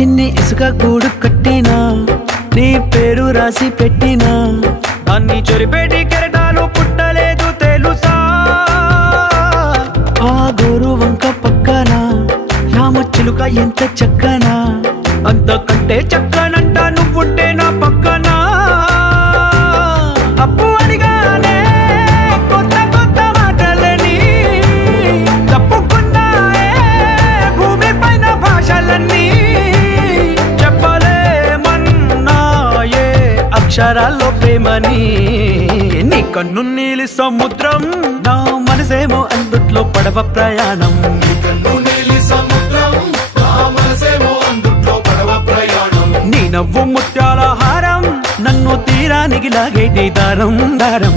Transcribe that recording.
చిన్ని ఇసుక గూడు కట్టినా నీ పేరు రాసి పెట్టినా దాన్ని చెరిపేటి కెరటాలు పుట్టలేదు తెలుసా ఆ గోరు వంక పక్కన రామచిలుక ఎంత చక్కనా అంతకంటే చక్కనంట నువ్వుంటే నా పక్కన అప్పు అడిగానే కొత్త కొత్త మాటలని తప్పుకున్నాయే భూమి పైన భాషలన్నీ చెప్పలేమన్నాయే అక్షరాల్లో ప్రేమని నీ కన్ను నీలి సముద్రం నా మనసేమో అందుట్లో పడవ ప్రయాణం నీ నవ్వు ముత్యాల హారం నన్ను తీరానికి లాగేటి దారం దారం